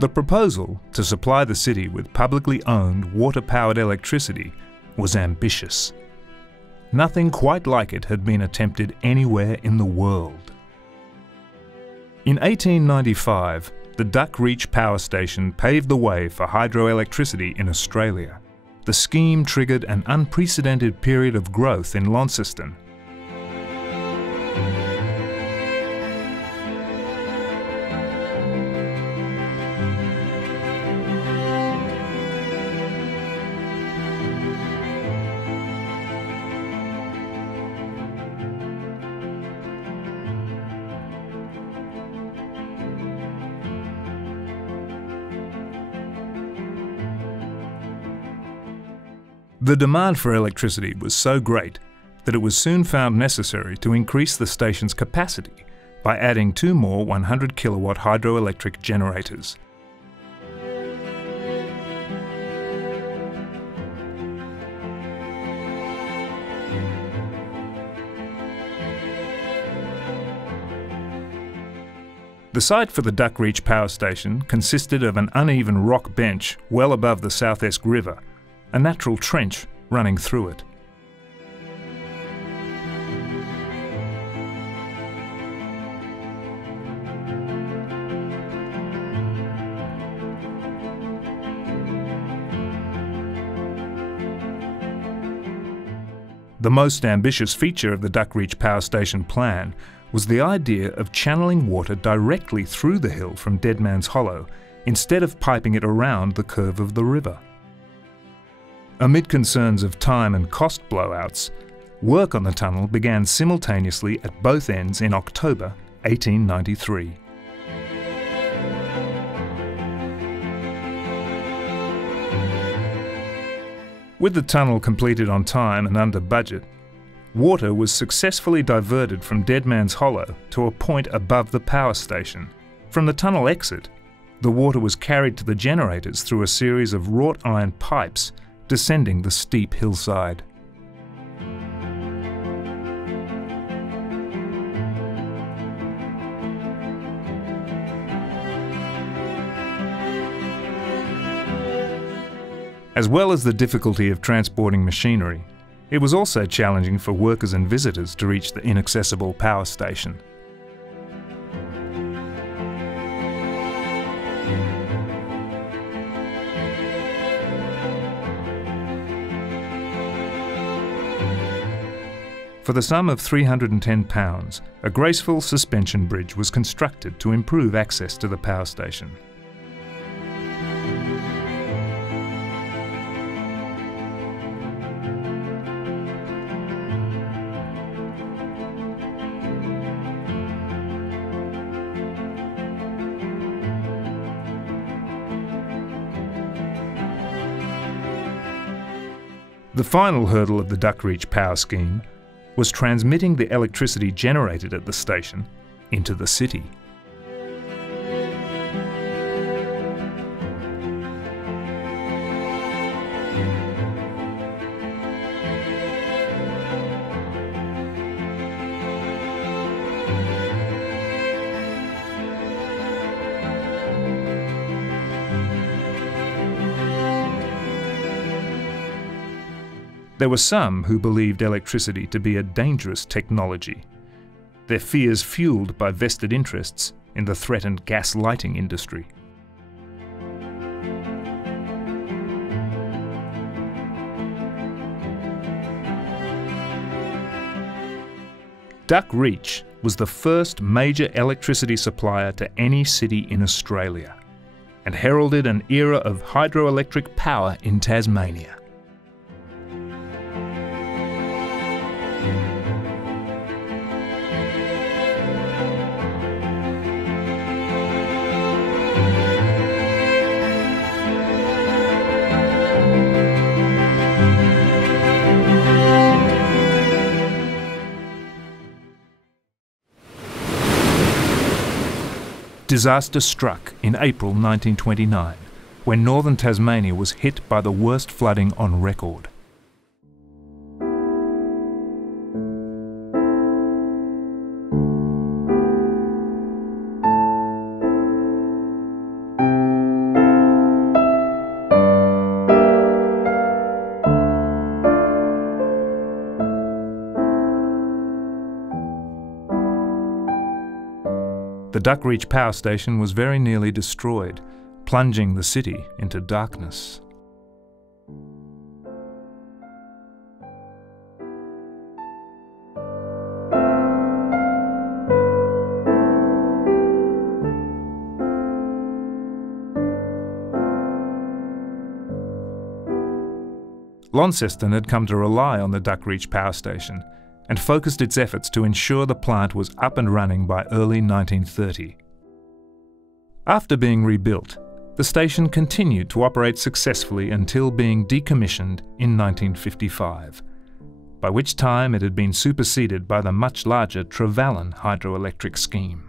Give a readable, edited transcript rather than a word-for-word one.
The proposal to supply the city with publicly owned water-powered electricity was ambitious. Nothing quite like it had been attempted anywhere in the world. In 1895, the Duck Reach Power Station paved the way for hydroelectricity in Australia. The scheme triggered an unprecedented period of growth in Launceston. The demand for electricity was so great that it was soon found necessary to increase the station's capacity by adding 2 more 100 kilowatt hydroelectric generators. The site for the Duck Reach Power Station consisted of an uneven rock bench well above the South Esk River, a natural trench running through it. The most ambitious feature of the Duck Reach Power Station plan was the idea of channeling water directly through the hill from Deadman's Hollow, instead of piping it around the curve of the river. Amid concerns of time and cost blowouts, work on the tunnel began simultaneously at both ends in October 1893. With the tunnel completed on time and under budget, water was successfully diverted from Deadman's Hollow to a point above the power station. From the tunnel exit, the water was carried to the generators through a series of wrought iron pipes descending the steep hillside. As well as the difficulty of transporting machinery, it was also challenging for workers and visitors to reach the inaccessible power station. For the sum of £310, a graceful suspension bridge was constructed to improve access to the power station. The final hurdle of the Duck Reach power scheme was transmitting the electricity generated at the station into the city. There were some who believed electricity to be a dangerous technology, their fears fueled by vested interests in the threatened gas lighting industry. Duck Reach was the first major electricity supplier to any city in Australia and heralded an era of hydroelectric power in Tasmania. Disaster struck in April 1929, when northern Tasmania was hit by the worst flooding on record. the Duckreach power station was very nearly destroyed, plunging the city into darkness. Launceston had come to rely on the Duckreach power station and focused its efforts to ensure the plant was up and running by early 1930. After being rebuilt, the station continued to operate successfully until being decommissioned in 1955, by which time it had been superseded by the much larger Trevallyn hydroelectric scheme.